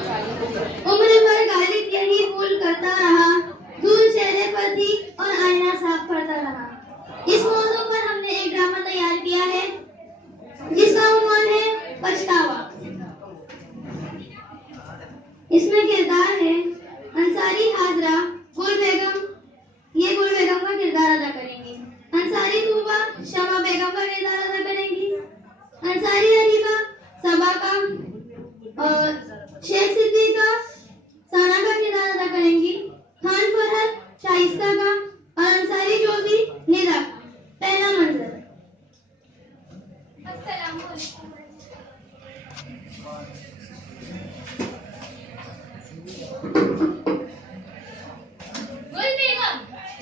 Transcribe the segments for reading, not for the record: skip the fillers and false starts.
उम्र भर गालिब यही भूल करता रहा, धूल चेहरे पर थी और आईना साफ करता रहा। इस मौजू पर हमने एक ड्रामा तैयार किया है जिसका उन्वान है पछतावा। इसमें किरदार है अंसारी हाजरा, गुल बेगम, ये गुल बेगम का किरदार अदा करेंगी। अंसारी तूबा शमा बेगम का किरदार अदा करेंगी। अंसारी हरीबा सबा का और शेख सिद्दीका साना का किरदार अदा करेंगी। खान फरहत शाइस्ता का और अंसारी जोशी निदा का। पहला मंजर। अस्सलाम वालेकुम। गुल बेगम,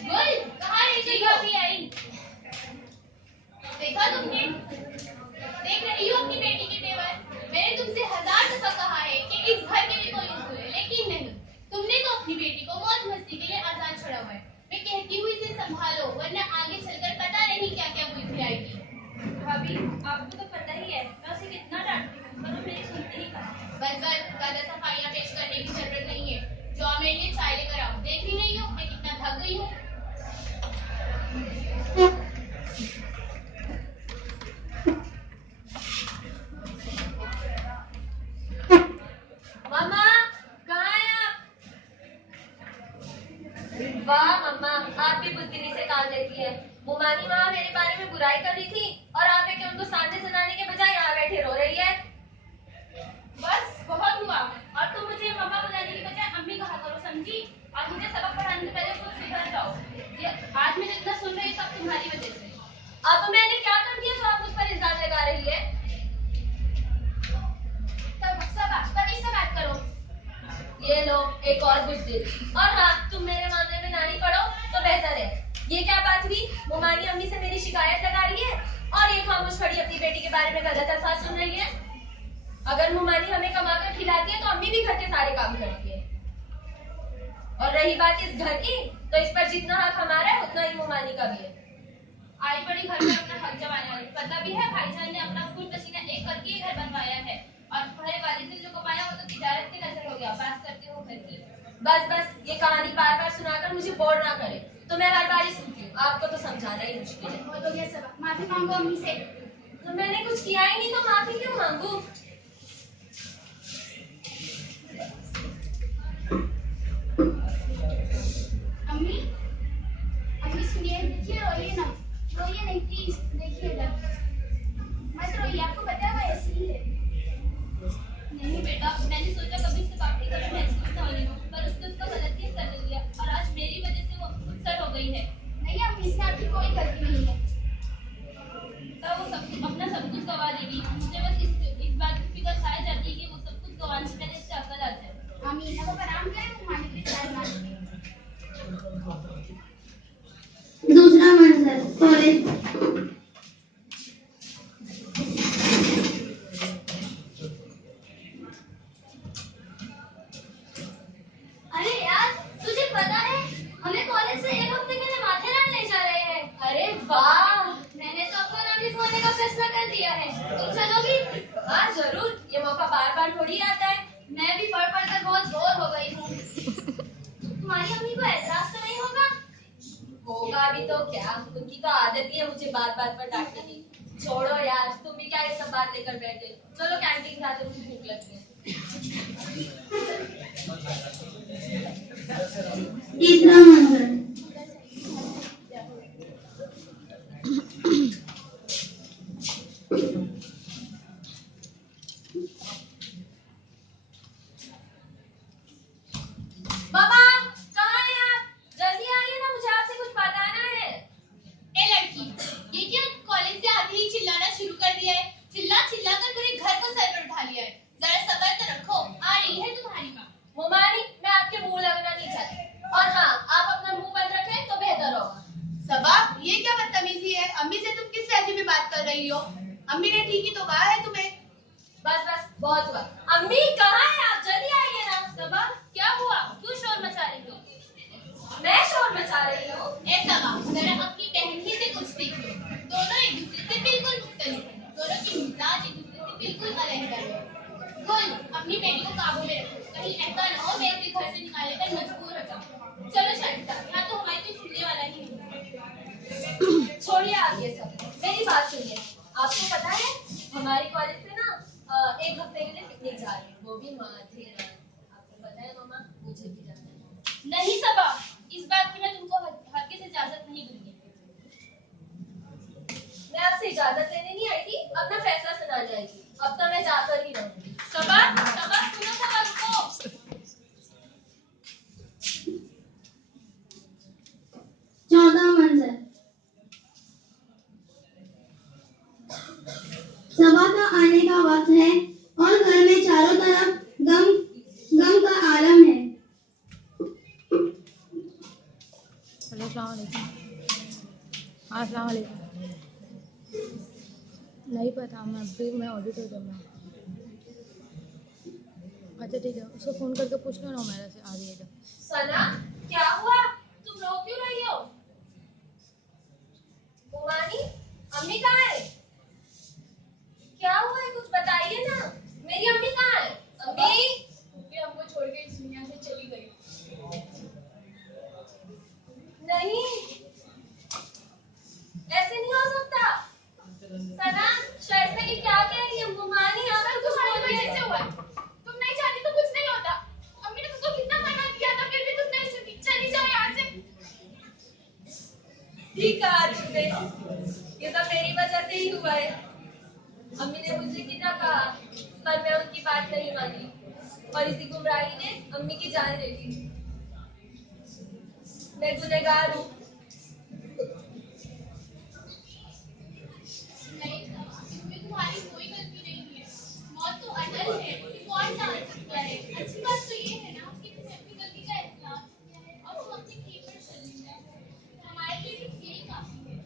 गुल कहाँ रह गई हो? अभी आई। देखा तुमने? देख रही हो अपनी बेटी के तेवर? मैंने तुमसे 1000 दफा कहा है कि इस घर के भी कोई उसूल है, लेकिन नहीं। तुमने तो अपनी बेटी को मौज मस्ती के लिए आजाद छोड़ा हुआ है। मैं कहती हूँ इसे संभालो, वरना आगे चलकर पता नहीं क्या क्या बुद्धि आएगी। भाभी, आपको तो पता ही है मैं उसे कितना डांटती हूँ, पर वो मेरी सुनती ही कहाँ। बस बस, ज्यादा सफाइयाँ पेश करने की जरूरत नहीं है। जाओ मेरे लिए चाय लेकर आओ। देख ही नहीं हो मैं कितना थक गई हूँ। मम्मा, कहाँ हैं आप? वाह मम्मा, आप भी बुद्धि से काम लेती है। मुमानी वहाँ मेरे बारे में बुराई कर रही थी और आप एक उनको सामने सुनाने के बजाय यहाँ बैठे रो रही है। बस बहुत हुआ। और तुम मुझे मम्मा बुलाने की बजाय अम्मी कहा करो, समझी? और मुझे सबक पढ़ाने से पहले खुद सुधर जाओ। ये आज मैं जितना सुन रही सब तुम्हारी वजह से। अब मैंने क्या कर दिया जो आप मुझ पर इल्जाम लगा रही है? तमीज से बात करो। ये लो एक और बुद्धि। और हाँ, तुम मेरे मामले में ना ही पढ़ो तो बेहतर है। ये क्या बात हुई? मुमानी अम्मी से मेरी शिकायत लगा रही है और ये खामोश खड़ी अपनी बेटी के बारे में गलत अल्फाज सुन रही है। अगर मुमानी हमें कमाकर खिलाती है तो अम्मी भी घर के सारे काम करती है। और रही बात इस घर की, तो इस पर जितना हक हमारा है उतना ही मुमानी का भी है। आई बड़ी घर में अपना हक जमाने वाली। पता भी है भाईजान ने अपना खून पसीना एक करके ये घर बनवाया है। और तुम्हारे वालिद ने जो कमाया वो तो तिजारत के नजर हो गया। बात करते हो घर की। बस बस, ये कहानी बार बार सुनाकर मुझे बोर ना करे। तो मैं हर बार ही सुनती हूँ, आपको तो समझाना ही मुश्किल है। बहुत हो गया सबक। माफी मांगो अम्मी से। तो मैंने कुछ किया ही नहीं तो माफी क्यों मांगू? अम्मी, अम्मी सुनिए, देखिए रोइए ना। रोइए नहीं प्लीज, देखिए इधर। मत रोइए, आपको पता है ऐसी ही है। नहीं बेटा, मैंने सोचा कभी इससे बात नहीं करूं, मैं इसको सॉरी हूं, पर उसने उसका गलती कर लिया और आज मेरी वजह से वो गुस्सा हो गई है। नहीं अम्मी, इसमें आपकी कोई गलती नहीं है। तब वो सब अपना सब कुछ गवा देगी। मुझे बस इस बात की फिक्र खाई जाती है कि वो सब कुछ गवाने से पहले इससे अकल आ जाए। अम्मी अब आराम करें, वो मानी की चाय बना देंगे। दूसरा मंजर कॉलेज। अरे यार, तुझे पता है हमें कॉलेज से एक हफ्ते के लिए माथेरान ले जा रहे हैं। अरे वाह, मैंने तो अपना नाम लिखवाने का फैसला कर दिया है। तुम चलोगी? हाँ जरूर, ये मौका बार बार थोड़ी आता है। मैं भी पढ़ पढ़ कर बहुत बोर हो गई हूँ। तुम्हारी अम्मी को एतराज तो नहीं होगा? होगा भी तो क्या, उनकी तो आदत ही है मुझे बात बात पर डांटने की। छोड़ो यार, तुम भी क्या ये सब बात लेकर बैठे। चलो कैंटीन जाते, मुझे भूख लगी है। तीसरा मंजर। मामा, कहाँ हैं आप? जल्दी आइए ना, मुझे आपसे कुछ बताना है। ए लड़की, ये क्या कॉलेज से आते ही चिल्लाना शुरू कर दिया है? चिल्ला चिल्ला कर पूरे घर को सर पर उठा लिया है। जरा सब्र तो रखो, आ रही है तुम्हारी माँ। मुमानी, मैं आपके मुंह लगना नहीं चाहती। और हाँ, आप अपना मुंह बंद रखें तो बेहतर होगा। सबा, ये क्या बदतमीजी है? अम्मी से तुम किस लहजे में बात कर रही हो? अम्मी ने ठीक ही तो कहा है तुम्हें। बस बस, बहुत हुआ। अम्मी कहाँ है आप? जल्दी आइए ना। सबा, क्या हुआ? क्यों शोर मचा रही हो? मैं शोर मचा रही हूँ? ए सबा, जरा अपनी बहन ही से कुछ सीख लो। दोनों एक दूसरे से बिल्कुल मुख्तलिफ हैं। दोनों की मिजाज एक दूसरे से बिल्कुल अलग है। गुल, अपनी बेटी को काबू में रखो। कहीं ऐसा ना हो मैं इसे घर से निकालने पर मजबूर हो जाऊं। चलो शांता, यहाँ तो हमारी कोई सुनने वाला ही नहीं। छोड़िए आप ये सब, मेरी बात सुनिए। आपको पता है हमारे कॉलेज से ना एक हफ्ते के लिए पिकनिक जा रहे हैं, वो भी माथेरान। आपको पता है मामा, मुझे भी जाना है। नहीं सबा, इस बात की मैं तुमको हरगिज़ इजाजत नहीं दूंगी। मैं आपसे इजाजत लेने नहीं आई थी, अपना फैसला सुनाने आई थी। अब तो मैं जाकर ही रहूंगी। सबा, सबा सुनो सबा रुको। चौथा मंजर। सबा का आने का वक्त है और घर में चारों तरफ गम गम का आलम है। हेलो, अस्सलाम वालेकुम। हाँ, अस्सलाम वालेकुम। नहीं पता, मैं ऑडिटर करना। अच्छा ठीक है, उसको फ़ोन करके पूछ लो ना मेरे से आ रही है जब। सना, क्या हुआ? तुम रो क्यों रही हो? मोमानी, अम्मी कहाँ है? क्या हुआ है, कुछ बताइए ना। मेरी अम्मी कहाँ है? अम्मी, ये हमको छोड़ के इस दुनिया से चली गई। नहीं, ऐसे नहीं हो सकता। सना, शायद ये क्या कह रही है? मोमानी, आप सब तुम्हारी वजह से हुआ है। तुम नहीं चाहती तो कुछ नहीं होता। अम्मी ने तुमको कितना मना किया था, फिर भी तुम नहीं सुनी। चली जाओ यहाँ से। ठीक कहा तुमने, ये सब मेरी वजह से ही हुआ है। अम्मी ने मुझे कितना कहा, पर मैं उनकी बात नहीं मानी और इसी गुमराही ने अम्मी की जान ले ली। मैं गुनहगार हूँ। नहीं सबा, इसमें तुम्हारी कोई गलती नहीं है। मौत तो अटल है, उसे कौन टाल सकता है। अच्छी बात तो ये है ना कि तुम्हें अपनी गलती का एहसास किया है और तुम अपनी ठीक पर चलने जाओ। हमारे लिए सिर्फ यही काफी है।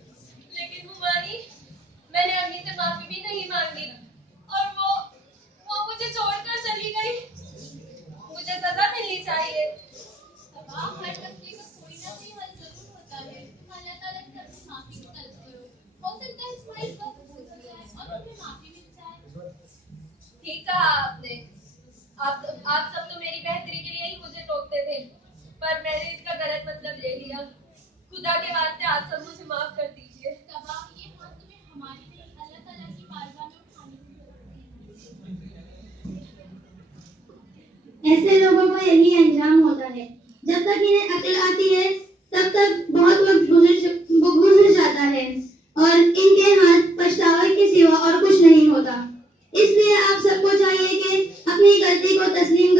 लेकिन मोमानी, मैंने अम्मी से माफी भी नहीं मांगी और वो मुझे छोड़कर चली गई। मुझे सजा मिलनी चाहिए। सबा, हर मसले का कोई ना कोई हल जरूर होता है। तुम अल्लाह ताला से अपनी माफी की तलब करो। हो सकता है तुम्हारी वक्त भूल जाए और तुम्हें माफी मिल जाए। ठीक कहा आपने। आप सब तो मेरी बेहतरी के लिए ही मुझे टोकते थे, पर मैंने इसका गलत मतलब ले लिया। खुदा के वास्ते आप सब मुझे माफ कर दीजिए। सबा, ये हाथ तुम्हें हमारी नहीं अल्लाह ताला की बारगाह में उठाने की जरूरत है। ऐसे लोगों का यही अंजाम होता है। जब तक इन्हें अक्ल आती है तब तक बहुत वक्त गुजर जाता है और इनके हाथ पछतावा के सिवा और कुछ नहीं होता। इसलिए आप सबको चाहिए कि अपनी गलती को तस्लीम